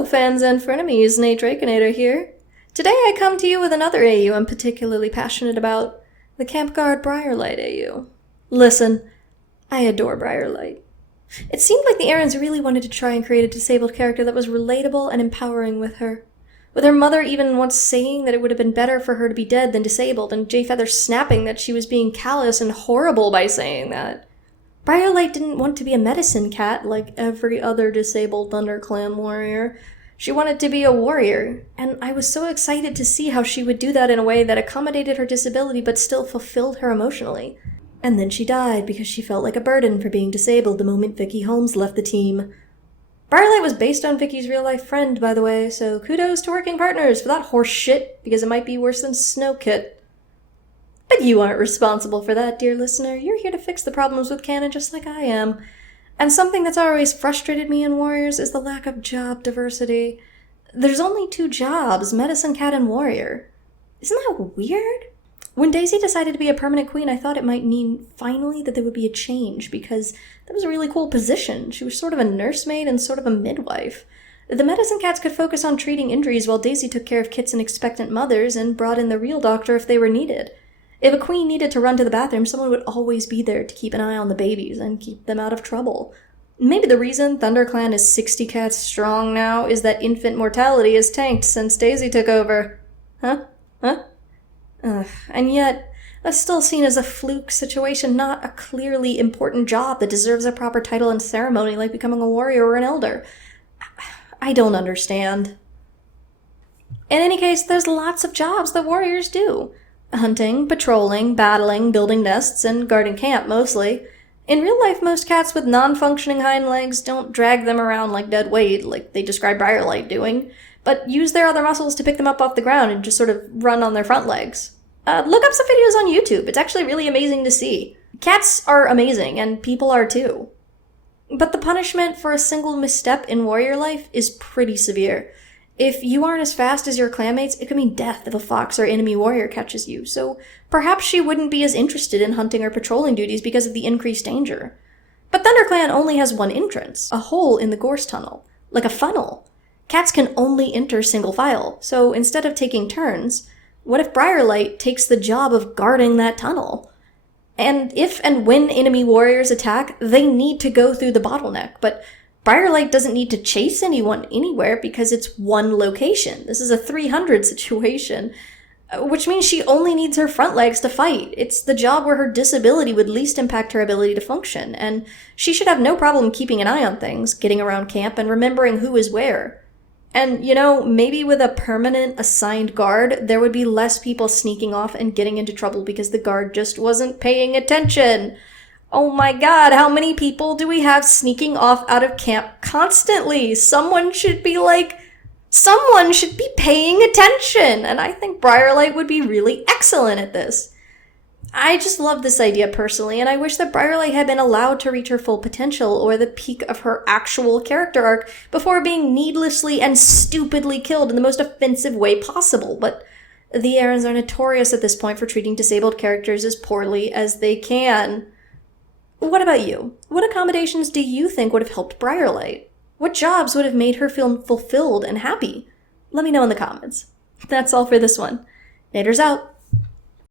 Hello, fans and frenemies, Nate Draconator here. Today I come to you with another AU I'm particularly passionate about, the Camp Guard Briarlight AU. Listen, I adore Briarlight. It seemed like the Aarons really wanted to try and create a disabled character that was relatable and empowering with her. With her mother even once saying that it would have been better for her to be dead than disabled, and Jay Feather snapping that she was being callous and horrible by saying that. Briarlight didn't want to be a medicine cat like every other disabled thunderclan warrior. She wanted to be a warrior, and I was so excited to see how she would do that in a way that accommodated her disability but still fulfilled her emotionally. And then she died because she felt like a burden for being disabled the moment Vicky Holmes left the team. Briarlight was based on Vicky's real-life friend, by the way, so kudos to working partners for that horse shit, because it might be worse than Snowkit. But you aren't responsible for that, dear listener. You're here to fix the problems with canon just like I am. And something that's always frustrated me in Warriors is the lack of job diversity. There's only 2 jobs, Medicine Cat and Warrior. Isn't that weird? When Daisy decided to be a permanent queen, I thought it might mean finally that there would be a change, because that was a really cool position. She was sort of a nursemaid and sort of a midwife. The Medicine Cats could focus on treating injuries while Daisy took care of kits and expectant mothers and brought in the real doctor if they were needed. If a queen needed to run to the bathroom, someone would always be there to keep an eye on the babies and keep them out of trouble. Maybe the reason ThunderClan is 60 cats strong now is that infant mortality has tanked since Daisy took over. Huh? And yet, that's still seen as a fluke situation, not a clearly important job that deserves a proper title and ceremony like becoming a warrior or an elder. I don't understand. In any case, there's lots of jobs that warriors do. Hunting, patrolling, battling, building nests, and guarding camp, mostly. In real life, most cats with non-functioning hind legs don't drag them around like dead weight, like they describe Briarlight doing, but use their other muscles to pick them up off the ground and just sort of run on their front legs. Look up some videos on YouTube. It's actually really amazing to see. Cats are amazing, and people are too. But the punishment for a single misstep in warrior life is pretty severe. If you aren't as fast as your clanmates, it could mean death if a fox or enemy warrior catches you, so perhaps she wouldn't be as interested in hunting or patrolling duties because of the increased danger. But ThunderClan only has one entrance, a hole in the gorse tunnel, like a funnel. Cats can only enter single file, so instead of taking turns, what if Briarlight takes the job of guarding that tunnel? And if and when enemy warriors attack, they need to go through the bottleneck, but Briarlight doesn't need to chase anyone anywhere because it's one location. This is a 300 situation, which means she only needs her front legs to fight. It's the job where her disability would least impact her ability to function, and she should have no problem keeping an eye on things, getting around camp, and remembering who is where. And, you know, maybe with a permanent assigned guard, there would be less people sneaking off and getting into trouble because the guard just wasn't paying attention. Oh my god, how many people do we have sneaking off out of camp constantly? Someone should be paying attention, and I think Briarlight would be really excellent at this. I just love this idea personally, and I wish that Briarlight had been allowed to reach her full potential or the peak of her actual character arc before being needlessly and stupidly killed in the most offensive way possible, but the Aarons are notorious at this point for treating disabled characters as poorly as they can. What about you? What accommodations do you think would have helped Briarlight? What jobs would have made her feel fulfilled and happy? Let me know in the comments. That's all for this one. Nader's out.